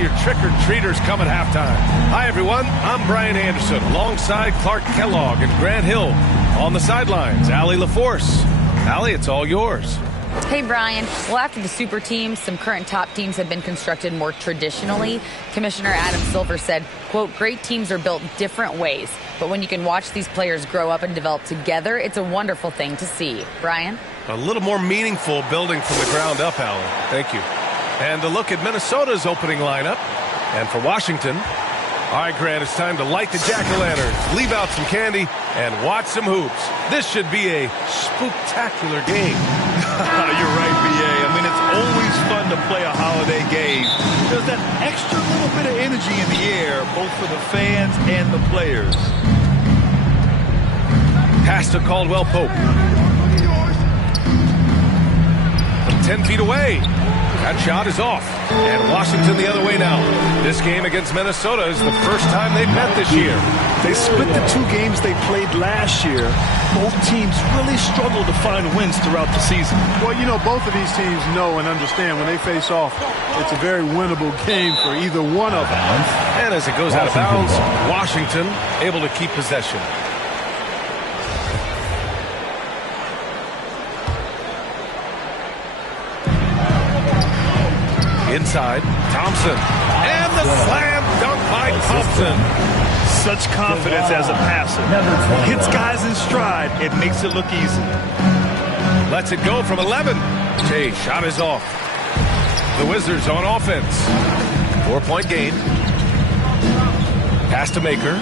your trick-or-treaters come at halftime. Hi, everyone. I'm Brian Anderson, alongside Clark Kellogg and Grant Hill. On the sidelines, Allie LaForce. Allie, it's all yours. Hey, Brian. Well, after the super teams, some current top teams have been constructed more traditionally. Commissioner Adam Silver said, quote, great teams are built different ways. But when you can watch these players grow up and develop together, it's a wonderful thing to see. Brian? A little more meaningful building from the ground up, Allie. Thank you. And a look at Minnesota's opening lineup. And for Washington, all right, Grant, it's time to light the jack-o'-lanterns, leave out some candy, and watch some hoops. This should be a spooktacular game. You're right, B.A. I mean, it's always fun to play a holiday game. There's that extra little bit of energy in the air, both for the fans and the players. Pass to Caldwell Pope. From 10 feet away. That shot is off. And Washington the other way now. This game against Minnesota is the first time they've met this year. They split the two games they played last year. Both teams really struggled to find wins throughout the season. Well, you know, both of these teams know and understand when they face off, it's a very winnable game for either one of them. And as it goes out of bounds, Washington able to keep possession. Inside, Thompson. And the slam dunk by Thompson. Such confidence as a passer. Hits guys in stride. It makes it look easy. Lets it go from 11. Jay, shot is off. The Wizards on offense. 4-point game. Pass to Maker.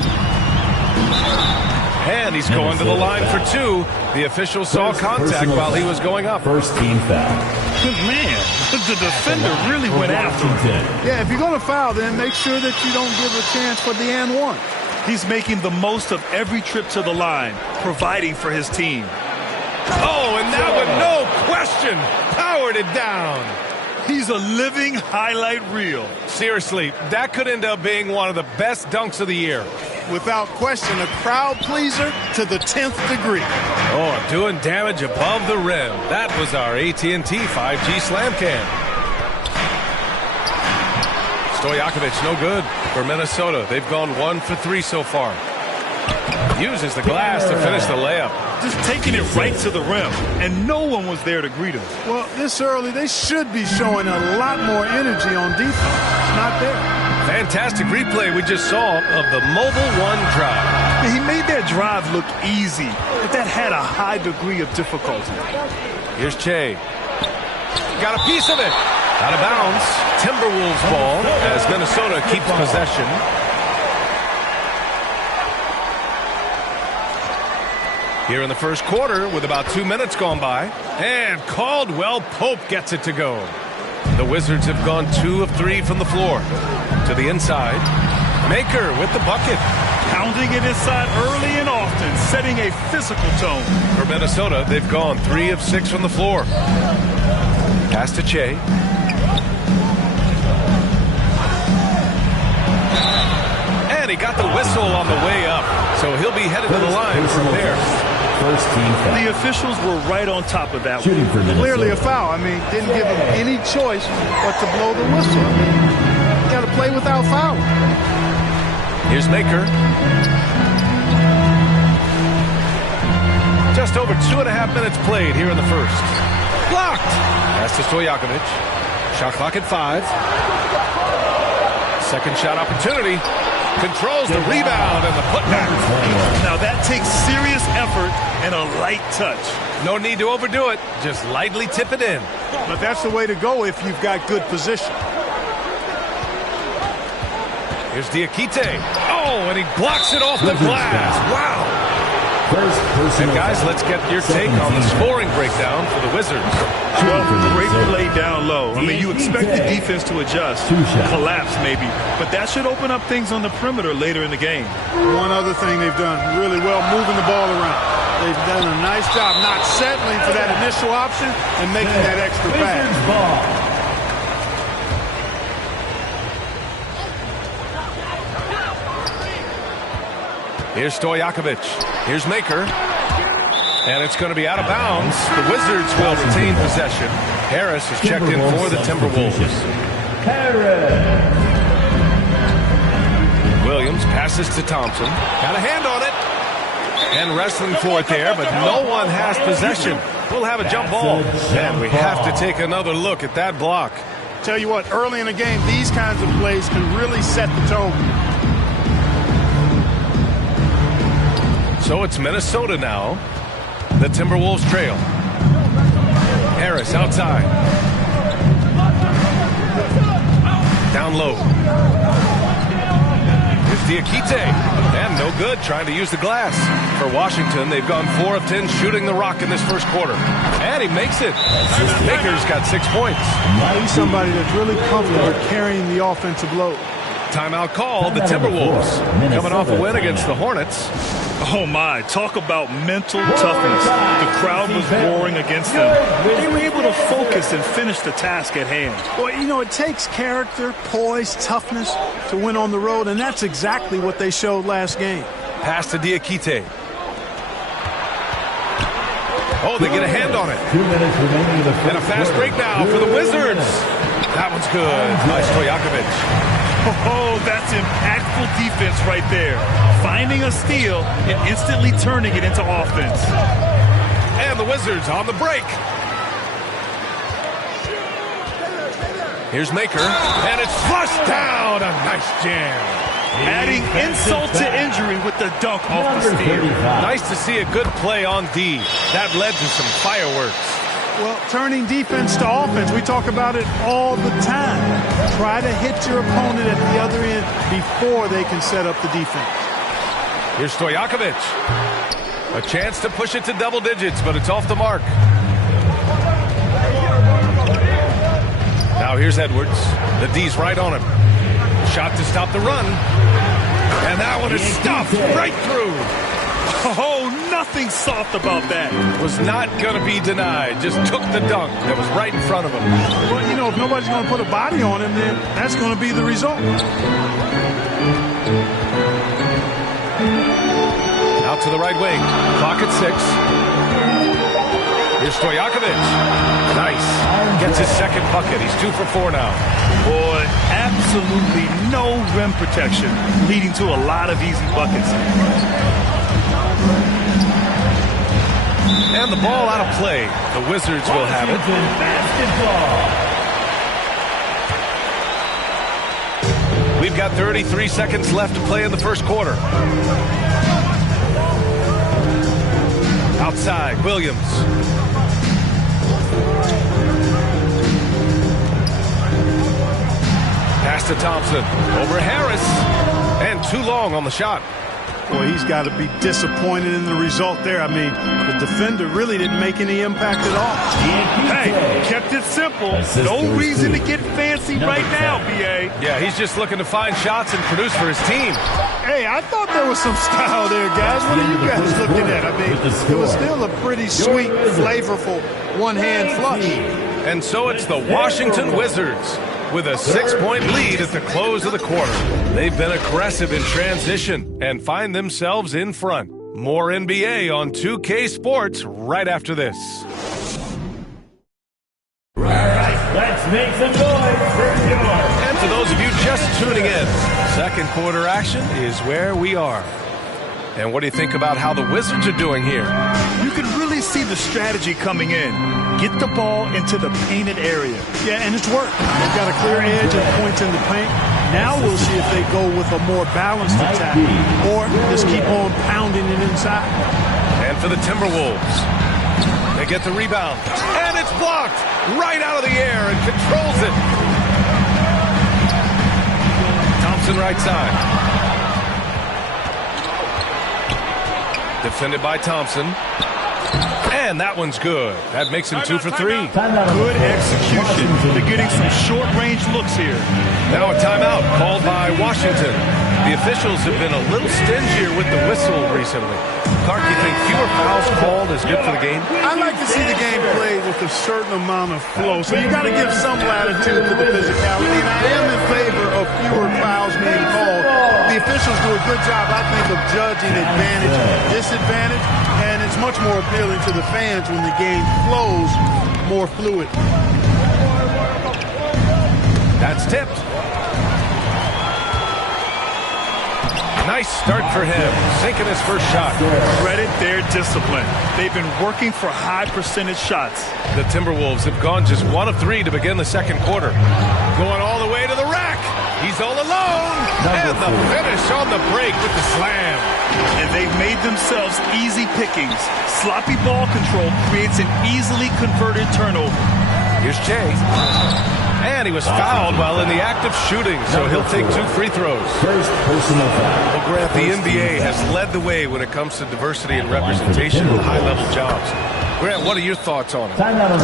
And he's going to the line for two. The official saw contact while he was going up. First team foul. Man, the defender really went after him. Yeah, if you're going to foul, then make sure that you don't give a chance for the and one. He's making the most of every trip to the line, providing for his team. Oh, and that one, no question, powered it down. He's a living highlight reel. Seriously, that could end up being one of the best dunks of the year. Without question, a crowd pleaser to the 10th degree. Oh, doing damage above the rim. That was our AT&T 5G slam cam. Stojakovic, no good for Minnesota. They've gone 1 for 3 so far. Uses the glass to finish the layup. Just taking it right to the rim, and no one was there to greet him. Well, this early, they should be showing a lot more energy on defense. It's not there. Fantastic replay we just saw of the Mobile One drive. He made that drive look easy, but that had a high degree of difficulty. Here's Che. Got a piece of it. Out of bounds. Timberwolves ball as Minnesota keeps possession. Here in the first quarter with about 2 minutes gone by. And Caldwell Pope gets it to go. The Wizards have gone 2 of 3 from the floor. To the inside. Maker with the bucket. Pounding it inside early and often, setting a physical tone. For Minnesota, they've gone 3 of 6 from the floor. Pass to Che. And he got the whistle on the way up. So he'll be headed to the line from there. First team foul. The officials were right on top of that. Clearly a foul. I mean, didn't give him any choice but to blow the whistle. I mean, you got to play without fouling. Here's Maker. Just over 2.5 minutes played here in the first. Blocked. Pass to Stojakovic. Shot clock at 5. Second shot opportunity. Controls the rebound and the putback. Now that takes serious effort and a light touch. No need to overdo it. Just lightly tip it in. But that's the way to go if you've got good position. Here's Diakete. Oh, and he blocks it off the glass. Wow. And guys, let's get your take on the scoring breakdown for the Wizards. Well, great play down low. I mean, you expect the defense to adjust, collapse maybe, but that should open up things on the perimeter later in the game. One other thing they've done really well, moving the ball around. They've done a nice job not settling for that initial option and making that extra pass. Here's Stojakovic. Here's Maker. And it's going to be out of bounds. The Wizards will retain possession. Harris is checked in for the Timberwolves. Harris. Passes to Thompson. Got a hand on it. And wrestling for it there, but no one has possession. We'll have a jump ball. And we have to take another look at that block. Tell you what, early in the game, these kinds of plays can really set the tone. So it's Minnesota now. The Timberwolves trail. Harris outside. Down low. Here's Diakete. And no good, trying to use the glass. For Washington, they've gone 4 of 10 shooting the rock in this first quarter. And he makes it. Baker's got 6 points. He's somebody that's really comfortable carrying the offensive load. Timeout called. The Timberwolves coming off a win against the Hornets. Oh, my. Talk about mental toughness. The crowd was roaring against them. They were able to focus and finish the task at hand. Well, you know, it takes character, poise, toughness to win on the road, and that's exactly what they showed last game. Pass to Diakete. Oh, they get a hand on it. 2 minutes remaining in the first And a fast break now for the Wizards. That one's good. Nice Diakete. Oh, that's impactful defense right there. Finding a steal and instantly turning it into offense. And the Wizards on the break. Here's Maker. And it's flushed down. A nice jam. Adding insult to injury with the dunk off the steal. Nice to see a good play on D. That led to some fireworks. Well, turning defense to offense, we talk about it all the time. Try to hit your opponent at the other end before they can set up the defense. Here's Diakete. A chance to push it to double digits, but it's off the mark. Now here's Edwards. The D's right on him. Shot to stop the run. And that one is stuffed right through. Oh, nothing soft about that. Was not going to be denied. Just took the dunk that was right in front of him. Well, you know, if nobody's going to put a body on him, then that's going to be the result. Out to the right wing. Clock at 6. Here's Diakete. Nice. Gets his second bucket. He's 2 for 4 now. Boy, absolutely no rim protection, leading to a lot of easy buckets. And the ball out of play. The Wizards will have it. We've got 33 seconds left to play in the first quarter. Outside, Williams. Pass to Thompson. Over Harris. And too long on the shot. Boy, he's got to be disappointed in the result there. I mean, the defender really didn't make any impact at all. Hey, kept it simple. No reason to get fancy right now, B.A. Yeah, he's just looking to find shots and produce for his team. Hey, I thought there was some style there, guys. What are you guys looking at? I mean, it was still a pretty sweet, flavorful one-hand flush. And so it's the Washington Wizards with a 6-point lead at the close of the quarter. They've been aggressive in transition and find themselves in front. More NBA on 2K Sports right after this. All right, let's make some noise for York. And for those of you just tuning in, second quarter action is where we are. And what do you think about how the Wizards are doing here? You can really see the strategy coming in. Get the ball into the painted area. Yeah, and it's worked. They've got a clear edge and points in the paint. Now we'll see if they go with a more balanced attack or just keep on pounding it inside. And for the Timberwolves, they get the rebound. And it's blocked right out of the air and controls it. Thompson right side. Defended by Thompson. And that one's good. That makes him 2 for 3. Good execution. They're getting some short-range looks here. Now a timeout called by Washington. The officials have been a little stingier with the whistle recently. Clark, you think fewer fouls called is good for the game? I like to see the game played with a certain amount of flow. So you got to give some latitude to the physicality. And I am in favor of fewer fouls being called. The officials do a good job, I think, of judging advantage and disadvantage. And it's much more appealing to the fans when the game flows more fluid. That's tipped. Nice start for him, sinking his first shot. Credit their discipline. They've been working for high percentage shots. The Timberwolves have gone just 1 of 3 to begin the second quarter. Going all the way to the rack. He's all alone. And the finish on the break with the slam. And they've made themselves easy pickings. Sloppy ball control creates an easily converted turnover. Here's Jay. And he was fouled while in the act of shooting, so he'll take 2 free throws. First personal foul. Well, Grant, the NBA has led the way when it comes to diversity and representation in high-level jobs. Grant, what are your thoughts on it? I love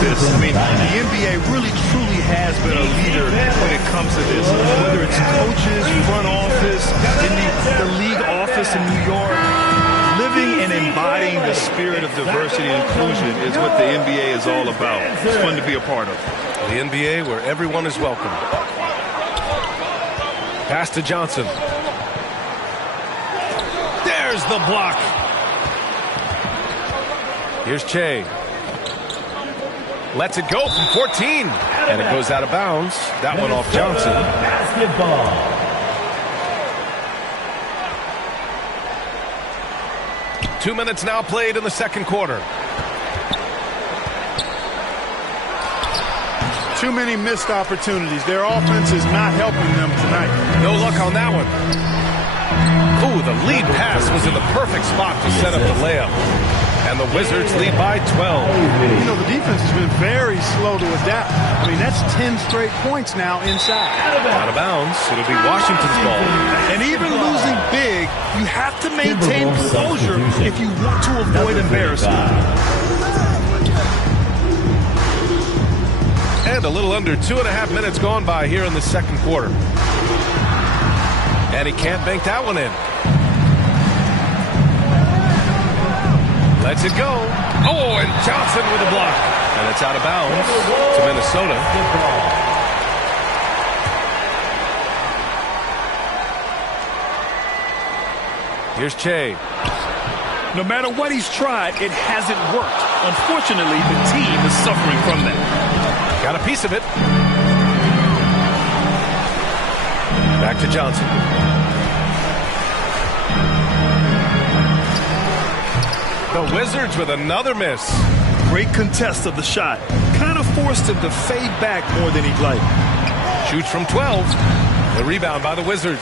this. I mean, the NBA really truly has been a leader when it comes to this. Whether it's coaches, front office, in the league office in New York, living and embodying the spirit of diversity and inclusion is what the NBA is all about. It's fun to be a part of. The NBA where everyone is welcome. Pass to Johnson. There's the block. Here's Che. Lets it go from 14. And it goes out of bounds. That one off Johnson. Basketball. 2 minutes now played in the second quarter. Too many missed opportunities. Their offense is not helping them tonight. No luck on that one. Ooh, the lead pass was in the perfect spot to set up the layup. And the Wizards lead by 12. You know, the defense has been very slow to adapt. I mean, that's 10 straight points now inside. Out of bounds. It'll be Washington's ball. And even losing big, you have to maintain composure if you want to avoid embarrassment. And a little under 2.5 minutes gone by here in the second quarter. And he can't bank that one in. Lets it go. Oh, and Johnson with a block. And it's out of bounds to Minnesota. Here's Che. No matter what he's tried, it hasn't worked. Unfortunately, the team is suffering from that. Got a piece of it. Back to Johnson. The Wizards with another miss. Great contest of the shot. Kind of forced him to fade back more than he'd like. Shoots from 12. The rebound by the Wizards.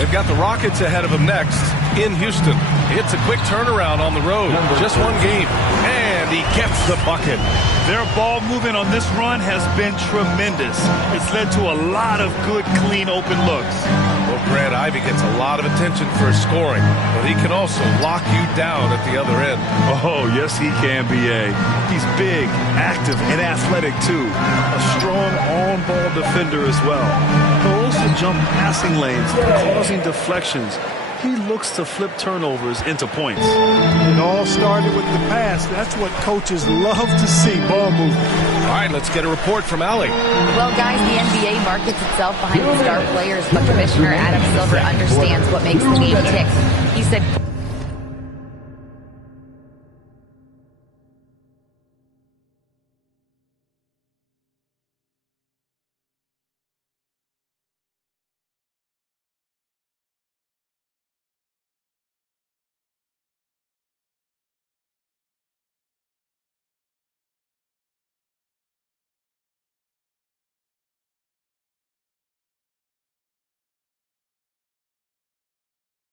They've got the Rockets ahead of them next in Houston. It's a quick turnaround on the road. Just one game. And he gets the bucket. Their ball movement on this run has been tremendous. It's led to a lot of good, clean, open looks. Well, Grant, Ivy gets a lot of attention for his scoring, but he can also lock you down at the other end. Oh, yes, he can, B.A. He's big, active, and athletic, too. A strong on-ball defender as well. He'll also jump passing lanes, causing deflections. He looks to flip turnovers into points. It all started with the pass. That's what coaches love to see, ball movement. All right, let's get a report from Allie. Well, guys, the NBA markets itself behind the star players, but Commissioner Adam Silver understands what makes the game tick. He said,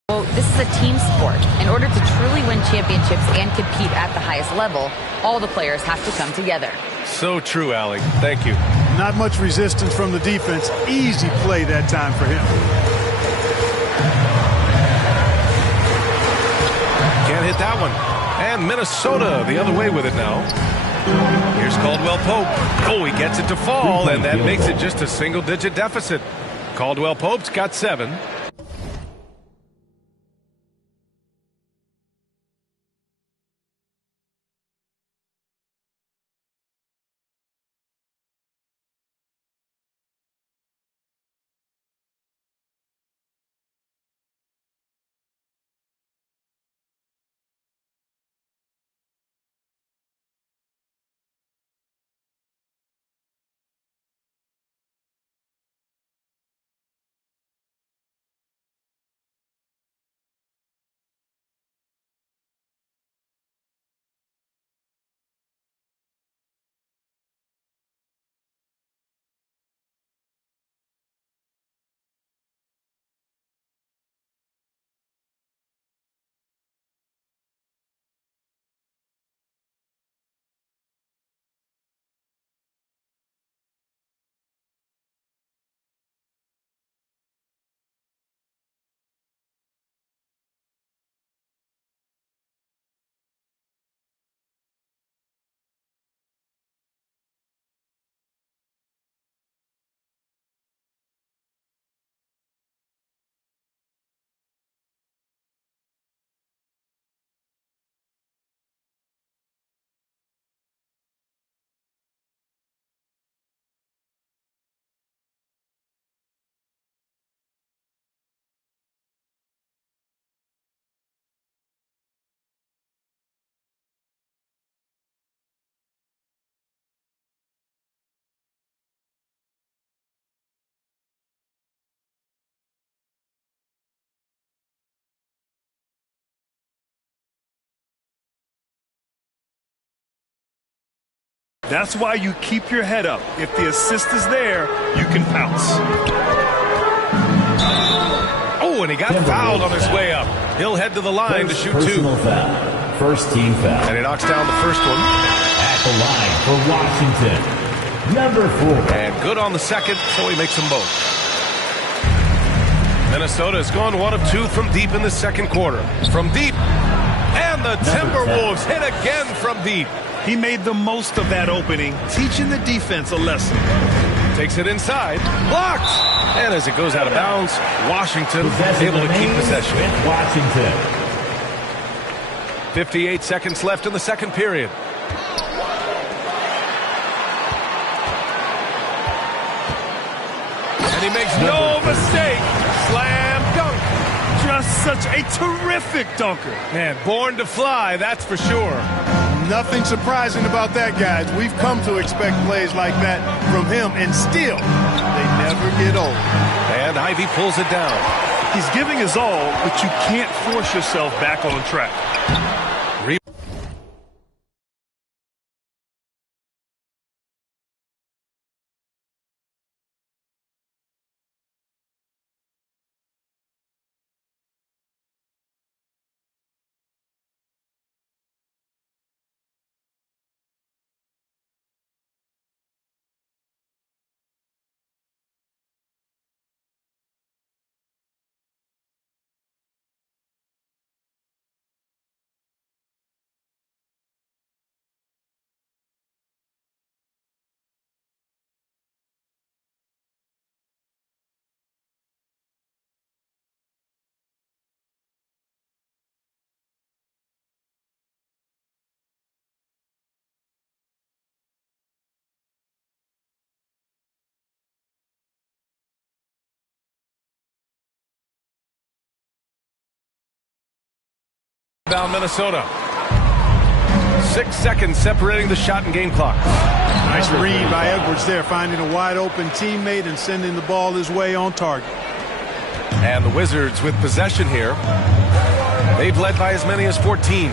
well, this is a team sport. In order to truly win championships and compete at the highest level, all the players have to come together. So true, Allie. Thank you. Not much resistance from the defense. Easy play that time for him. Can't hit that one. And Minnesota the other way with it now. Here's Caldwell Pope. Oh, he gets it to fall, and that makes it just a single-digit deficit. Caldwell Pope's got 7. That's why you keep your head up. If the assist is there, you can pounce. Oh, and he got fouled on his way up. He'll head to the line to shoot 2. Foul. First team foul. And he knocks down the first one. At the line for Washington, number 4. And good on the second, so he makes them both. Minnesota has gone 1 of 2 from deep in the second quarter. From deep. And the Timberwolves hit again from deep. He made the most of that opening, teaching the defense a lesson. Takes it inside. Blocked. And as it goes out of bounds, Washington able to keep possession. Washington. 58 seconds left in the second period. And he makes no mistake. Slam dunk. Just such a terrific dunker. Man, born to fly, that's for sure. Nothing surprising about that, guys. We've come to expect plays like that from him, and still, they never get old. And Ivy pulls it down. He's giving his all, but you can't force yourself back on track. Down Minnesota. 6 seconds separating the shot and game clock. Nice read by Edwards there, finding a wide open teammate and sending the ball his way on target. And the Wizards with possession here. They've led by as many as 14.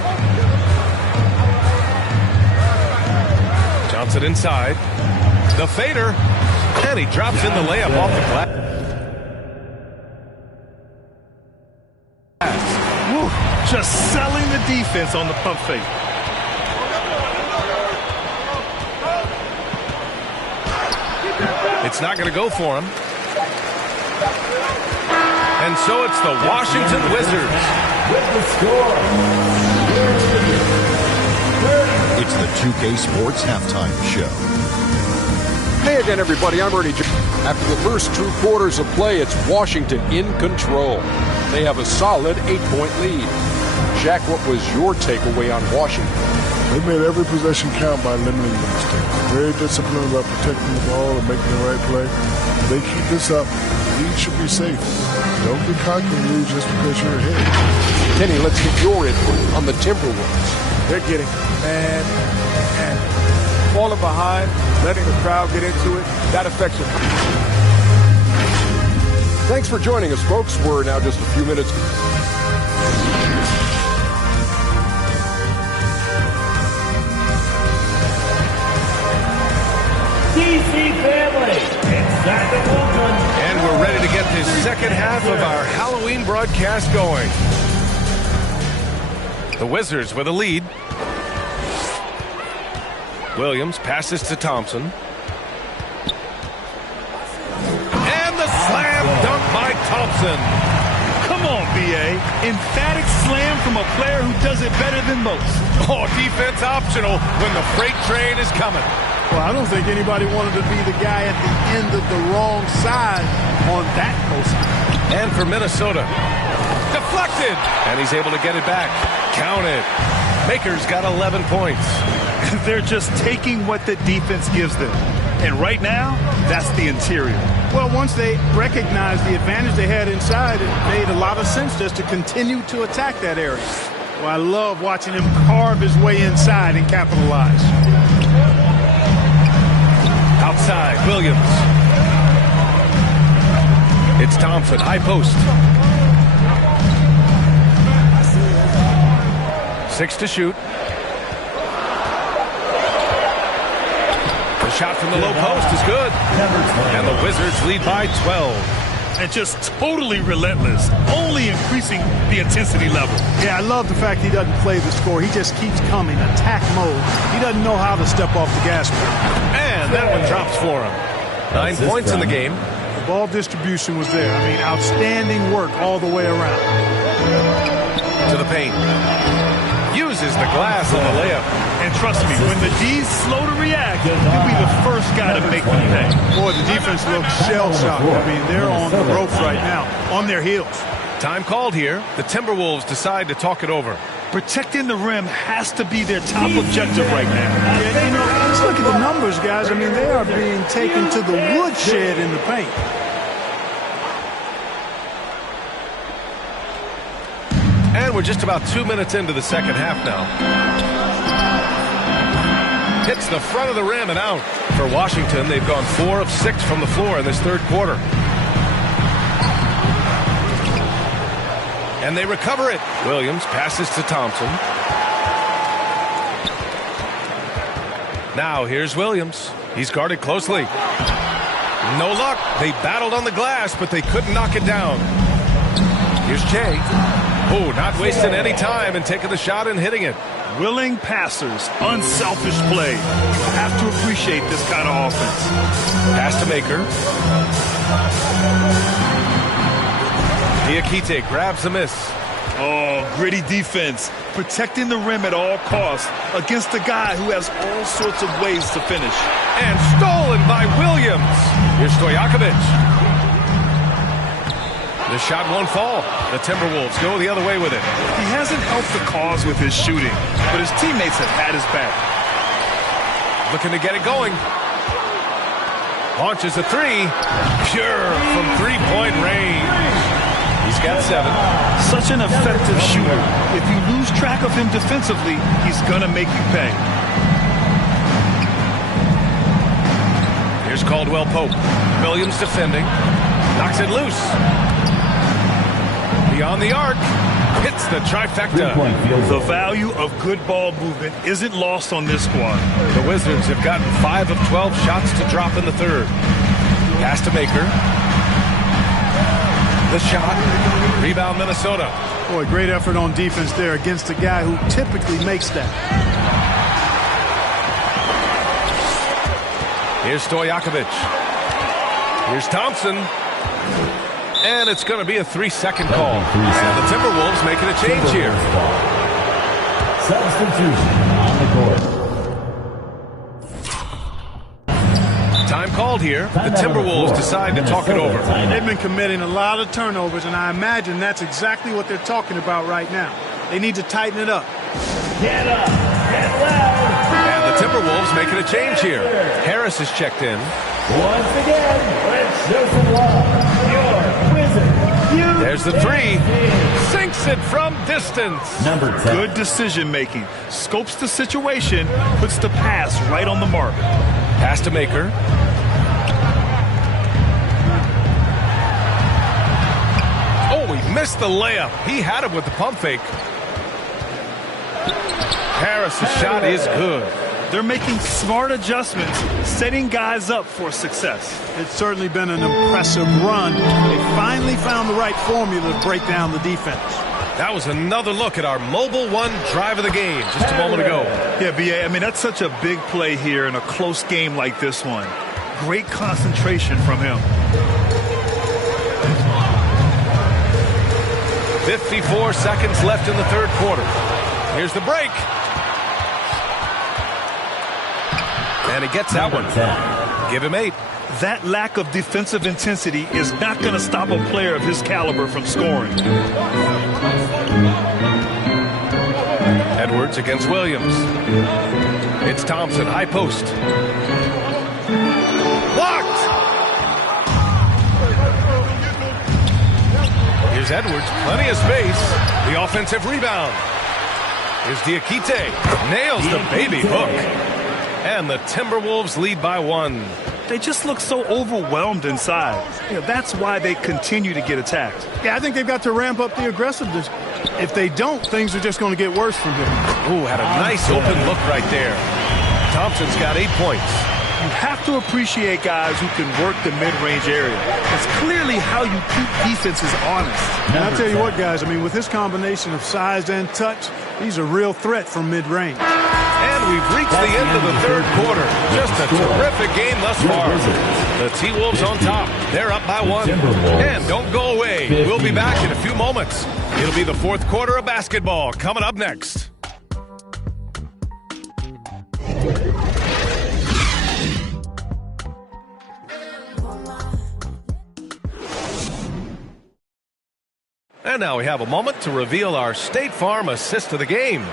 Johnson inside. The fader. And he drops in the layup off the glass. Woo, just selling the defense on the pump fake. It's not going to go for him. And so it's the Washington Wizards. With the score. It's the 2K Sports Halftime Show. Hey again, everybody. I'm Ernie. After the first 2 quarters of play, it's Washington in control. They have a solid 8-point lead. Jack, what was your takeaway on Washington? They made every possession count by limiting the mistakes. Very disciplined about protecting the ball and making the right play. If they keep this up, the lead should be safe. Don't get cocky and lose just because you're ahead. Kenny, let's get your input on the Timberwolves. They're getting mad and falling behind, letting the crowd get into it. That affects them. Thanks for joining us, folks. We're now just a few minutes. DC family, inside the Brooklyn. And we're ready to get this second half of our Halloween broadcast going. The Wizards with a lead. Williams passes to Thompson. And the slam dunk by Thompson. Come on, B.A. Emphatic slam from a player who does it better than most. Oh, defense optional when the freight train is coming. Well, I don't think anybody wanted to be the guy at the end of the wrong side on that post. And for Minnesota. Deflected. And he's able to get it back. Count it. Maker's got 11 points. They're just taking what the defense gives them. And right now, that's the interior. Well, once they recognized the advantage they had inside, it made a lot of sense just to continue to attack that area. Well, I love watching him carve his way inside and capitalize. Outside, Williams. It's Thompson, high post. 6 to shoot. The shot from the low post is good. And the Wizards lead by 12. And just totally relentless, only increasing the intensity level. Yeah, I love the fact he doesn't play the score. He just keeps coming, attack mode. He doesn't know how to step off the gas pedal. And that one drops for him. 9 points in the game. The ball distribution was there. I mean, outstanding work all the way around. To the paint. Uses the glass on the layup. And trust me, when the D's slow to react, he'll be the first guy to make them pay. Boy, the defense looks shell-shocked. I mean, they're on the ropes right now, on their heels. Time called here. The Timberwolves decide to talk it over. Protecting the rim has to be their top objective right now. Yeah, you know, let's look at the numbers, guys. I mean, they are being taken to the woodshed in the paint. And we're just about 2 minutes into the second half now. Hits the front of the rim and out. For Washington, they've gone 4 of 6 from the floor in this third quarter. And they recover it. Williams passes to Thompson. Now here's Williams. He's guarded closely. No luck. They battled on the glass, but they couldn't knock it down. Here's Jay. Oh, not wasting any time and taking the shot and hitting it. Willing passers, unselfish play. You have to appreciate this kind of offense. Pass to Maker. Diakete grabs the miss. Oh, gritty defense. Protecting the rim at all costs against a guy who has all sorts of ways to finish. And stolen by Williams. Here's Diakete. The shot won't fall. The Timberwolves go the other way with it. He hasn't helped the cause with his shooting, but his teammates have had his back. Looking to get it going. Launches a 3. Pure from 3-point range. He's got 7. Such an effective shooter. If you lose track of him defensively, he's going to make you pay. Here's Caldwell Pope. Williams defending. Knocks it loose. Beyond the arc. Hits the trifecta. The value of good ball movement isn't lost on this squad. The Wizards have gotten 5 of 12 shots to drop in the third. Pass to Maker. The shot. Rebound Minnesota. Boy, great effort on defense there against a guy who typically makes that. Here's Stojakovic. Here's Thompson. And it's going to be a 3-second call. And the Timberwolves making a change here. Substitution on the court. Time called here. The Timberwolves decide to talk it over. They've been committing a lot of turnovers, and I imagine that's exactly what they're talking about right now. They need to tighten it up. Get up, get loud. And the Timberwolves making a change here. Harris is checked in. Once again, let's show some love. Your Wizard. There's the 3. Sinks it from distance. Number 10. Good decision making. Scopes the situation, puts the pass right on the mark. Pass to Maker. Oh, he missed the layup. He had it with the pump fake. Harris' shot is good. They're making smart adjustments, setting guys up for success. It's certainly been an impressive run. They finally found the right formula to break down the defense. That was another look at our mobile one drive of the game just a moment ago. Yeah, B.A., I mean, that's such a big play here in a close game like this one. Great concentration from him. 54 seconds left in the third quarter. Here's the break. And he gets that one. Give him 8. That lack of defensive intensity is not going to stop a player of his caliber from scoring. Edwards against Williams. It's Thompson, high post. Blocked! Here's Edwards, plenty of space. The offensive rebound. Here's Diakete. Nails the baby hook. And the Timberwolves lead by 1. They just look so overwhelmed inside. You know, that's why they continue to get attacked. Yeah, I think they've got to ramp up the aggressiveness. If they don't, things are just going to get worse from here. Ooh, had a nice open look right there. Thompson's got 8 points. You have to appreciate guys who can work the mid-range area. It's clearly how you keep defenses honest. And I'll tell you what, guys, I mean, with his combination of size and touch, he's a real threat from mid-range. And we've reached the end of the third quarter. Just a terrific game thus far. The T-Wolves on top. They're up by 1. And don't go away. We'll be back in a few moments. It'll be the fourth quarter of basketball coming up next. And now we have a moment to reveal our State Farm assist of the game.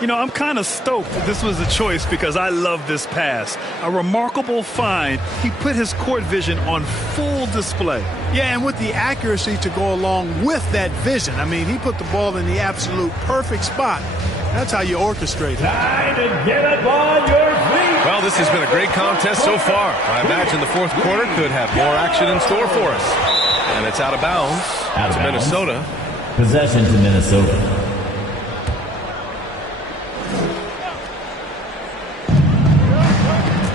You know, I'm kind of stoked that this was a choice because I love this pass. A remarkable find. He put his court vision on full display. Yeah, and with the accuracy to go along with that vision. I mean, he put the ball in the absolute perfect spot. That's how you orchestrate it. Time to get up on your feet. Well, this has been a great contest so far. I imagine the fourth quarter could have more action in store for us. And it's out of bounds to Minnesota. Possession to Minnesota.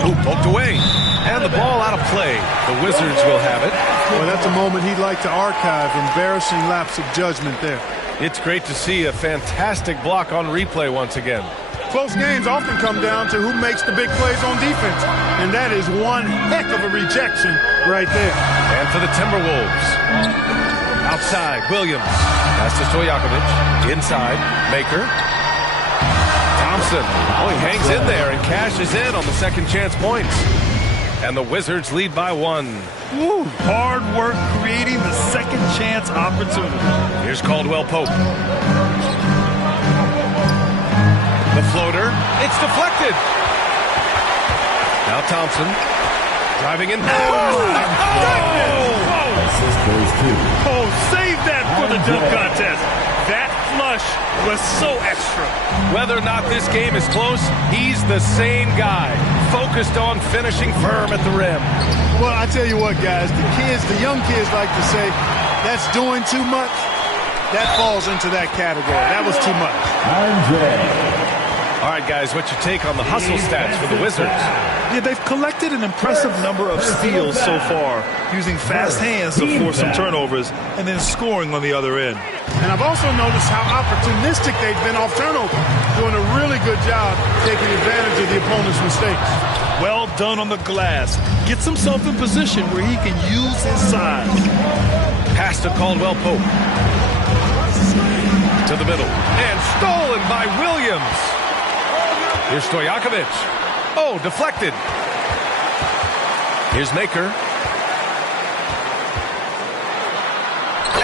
Ooh, poked away. And the ball out of play. The Wizards will have it. Boy, that's a moment he'd like to archive. Embarrassing lapse of judgment there. It's great to see a fantastic block on replay once again. Close games often come down to who makes the big plays on defense. And that is one heck of a rejection right there. And for the Timberwolves. Outside, Williams. Pass to Stojakovic. Inside, Maker. Thompson. Oh, he hangs in there and cashes in on the second chance points. And the Wizards lead by 1. Woo, hard work creating the second chance opportunity. Here's Caldwell Pope. The floater. It's deflected. Now Thompson. Driving in. Oh, save that for the dunk contest. That flush was so extra. Whether or not this game is close, he's the same guy, focused on finishing firm at the rim. Well, I tell you what, guys, the young kids like to say, that's doing too much. That falls into that category. That was too much. All right, guys, what's your take on the hustle stats for the Wizards? Yeah, they've collected an impressive number of steals so far, using fast hands to force some turnovers and then scoring on the other end. And I've also noticed how opportunistic they've been off turnover, doing a really good job taking advantage of the opponent's mistakes. Well done on the glass. Gets himself in position where he can use his size. Pass to Caldwell Pope. To the middle. And stolen by Williams. Here's Stojakovic. Oh, deflected. Here's Maker.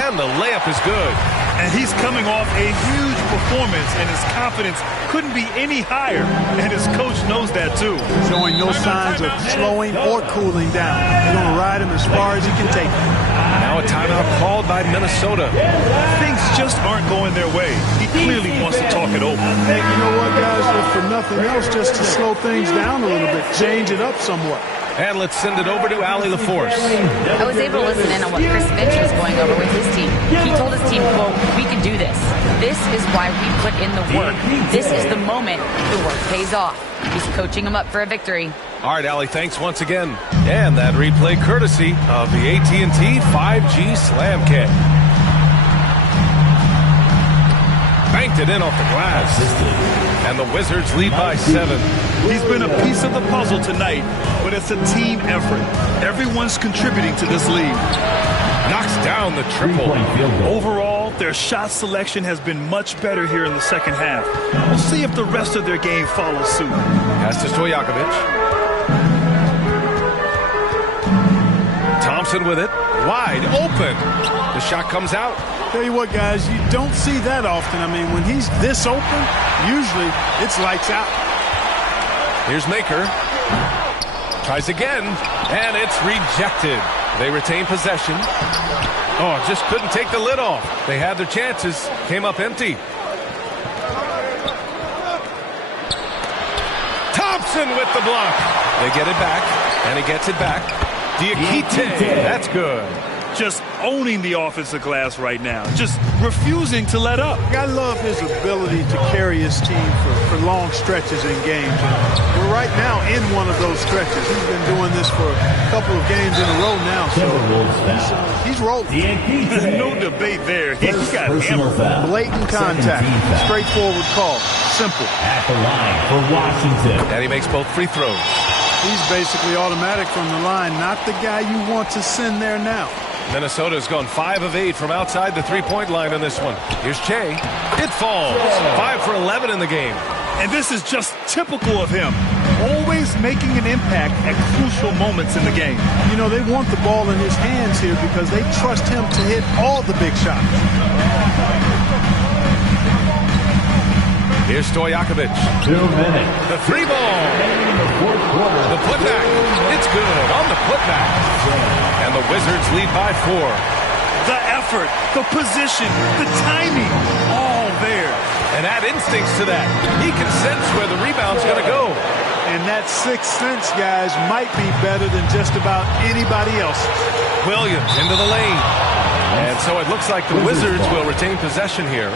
And the layup is good. And he's coming off a huge performance, and his confidence couldn't be any higher. And his coach knows that, too. Showing no signs of slowing or cooling down. They're going to ride him as far as he can take him. Now a timeout called by Minnesota. Things just aren't going their way. He clearly wants to talk it over. Hey, you know what, guys? If for nothing else, just to slow things down a little bit, change it up somewhat. And let's send it over to Allie LaForce. I was able to listen in on what Chris Finch was going over with his team. He told his team, quote, we can do this. This is why we put in the work. This is the moment the work pays off. He's coaching them up for a victory. All right, Allie, thanks once again. And that replay courtesy of the AT&T 5G Slam Kick. Banked it in off the glass. And the Wizards lead by 7. He's been a piece of the puzzle tonight, but it's a team effort. Everyone's contributing to this lead. Knocks down the triple. Overall, their shot selection has been much better here in the second half. We'll see if the rest of their game follows suit. Pass to Stojakovic. Thompson with it. Wide open. The shot comes out. Tell you what, guys, you don't see that often. I mean, when he's this open, usually it's lights out. Here's Maker. Tries again, and it's rejected. They retain possession. Oh, just couldn't take the lid off. They had their chances. Came up empty. Thompson with the block. They get it back, and he gets it back. Diakete. That's good. Just owning the offensive glass right now. Just refusing to let up. I love his ability to carry his team for long stretches in games. And we're right now in one of those stretches. He's been doing this for a couple of games in a row now. So he's rolling. No debate there. He got hammered. Blatant contact. Straightforward call. Simple. At the line for Washington. And he makes both free throws. He's basically automatic from the line. Not the guy you want to send there now. Minnesota's gone 5 of 8 from outside the three-point line in this one. Here's Che. It falls. 5 for 11 in the game. And this is just typical of him. Always making an impact at crucial moments in the game. You know, they want the ball in his hands here because they trust him to hit all the big shots. Here's Stojakovic. 2 minutes. The three ball. The putback. It's good on the putback. And the Wizards lead by 4. The effort, the position, the timing, all there. And add instincts to that. He can sense where the rebound's going to go. And that sixth sense, guys, might be better than just about anybody else's. Williams into the lane. And so it looks like the Wizards will retain possession here.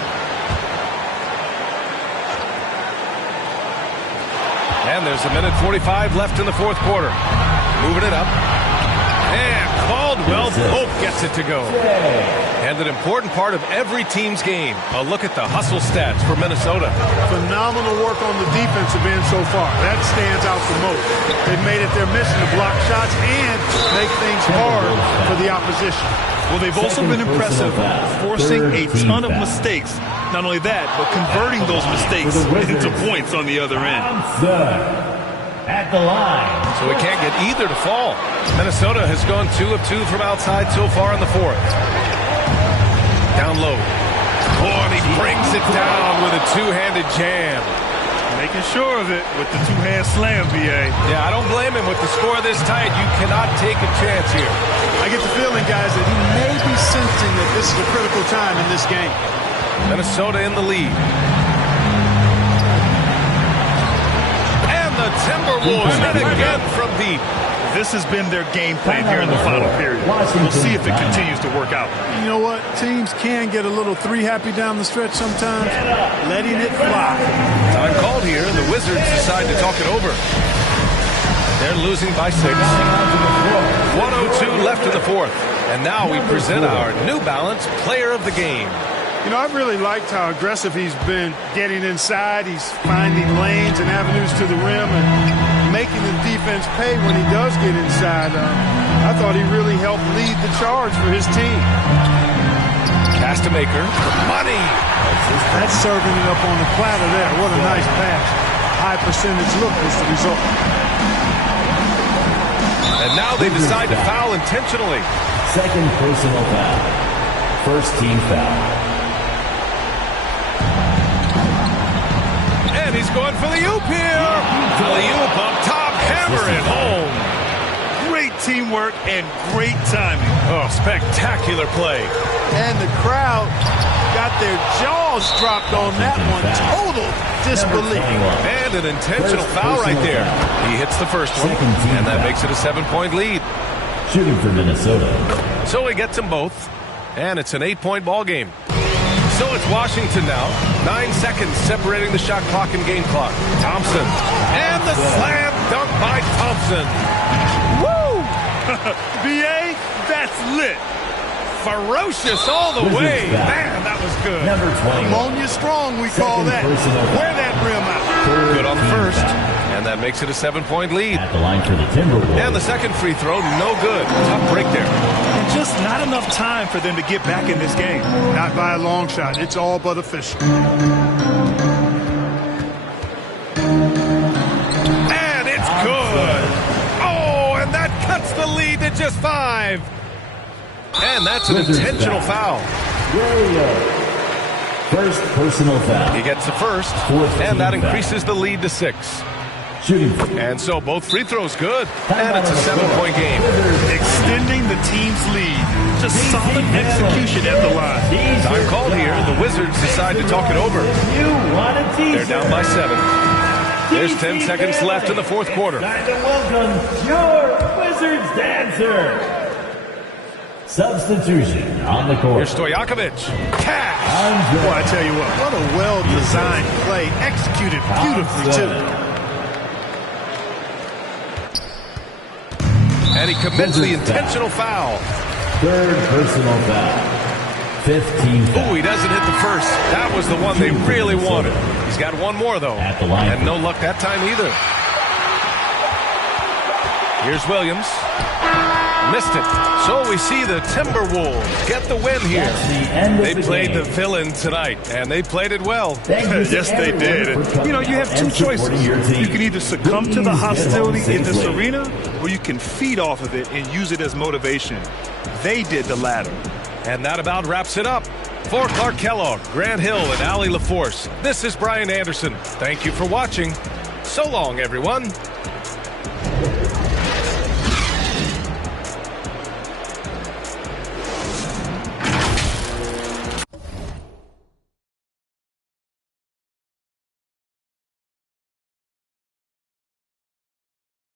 And there's a minute 45 left in the fourth quarter. Moving it up. And Caldwell Pope gets it to go. And an important part of every team's game. A look at the hustle stats for Minnesota. Phenomenal work on the defensive end so far. That stands out the most. They've made it their mission to block shots and make things hard for the opposition. Well, they've also been impressive, forcing a ton of mistakes. Not only that, but converting those mistakes into points on the other end. At the line. So we can't get either to fall. Minnesota has gone 2 of 2 from outside so far in the fourth. Down low. Oh, and he brings it down with a two-handed jam. Making sure of it with the two-hand slam, B.A. Yeah, I don't blame him. With the score this tight, you cannot take a chance here. I get the feeling, guys, that he may be sensing that this is a critical time in this game. Minnesota in the lead. And the Timberwolves hit again from deep. This has been their game plan here in the final period. We'll see if it continues to work out. You know what? Teams can get a little three-happy down the stretch sometimes. Letting it fly. Time called here. The Wizards decide to talk it over. They're losing by 6. 1:02 left in the fourth. And now we present our New Balance Player of the Game. You know, I've really liked how aggressive he's been getting inside. He's finding lanes and avenues to the rim and making the defense pay when he does get inside. I thought he really helped lead the charge for his team. Castamaker, money. That's serving it up on the platter there. What a nice pass. High percentage look was the result. And now they decide to foul intentionally. Second personal foul. First team foul. And he's going for the oop here. For the oop up top, hammer it home. Great teamwork and great timing. Oh, spectacular play. And the crowd got their jaws dropped on that one. Total disbelief. And an intentional foul right there. He hits the first one, and that makes it a 7-point lead. Shooting for Minnesota. So he gets them both, and it's an 8-point ball game. So it's Washington now. 9 seconds separating the shot clock and game clock. Thompson. And the slam dunk by Thompson. Woo! B.A., that's lit. Ferocious all the way. Man, that was good. Number 20. Ammonia strong, we call that. Wear that rim out. Good on the first. And that makes it a 7-point lead. At the line for the Timberwolves. And the second free throw, no good. Tough break there. And just not enough time for them to get back in this game. Not by a long shot. It's all but official. And it's good. Oh, and that cuts the lead to just 5. And that's an intentional foul. First personal foul. He gets the first, and that increases the lead to 6. Shooting. And so both free throws good, and it's a 7-point game. Extending the team's lead. Just solid execution at the line. Time called here. The Wizards decide to talk it over. They're down by 7. There's 10 seconds left in the fourth quarter. Time to welcome your Wizards dancer. Substitution on the court. Here's Stojakovic. Cash. Boy, I tell you what a well-designed play. Executed beautifully, too. And he commits the intentional foul. Third personal foul. 15 foul. Ooh, he doesn't hit the first. That was the one they really wanted. He's got one more, though. At the line. And no luck that time either. Here's Williams. Missed it. So we see the Timberwolves get the win here. They played the villain tonight, and they played it well. Yes, they did. And, you know, you have two choices. You can either succumb to the hostility in this arena, or you can feed off of it and use it as motivation. They did the latter. And that about wraps it up. For Clark Kellogg, Grant Hill, and Allie LaForce, this is Brian Anderson. Thank you for watching. So long, everyone.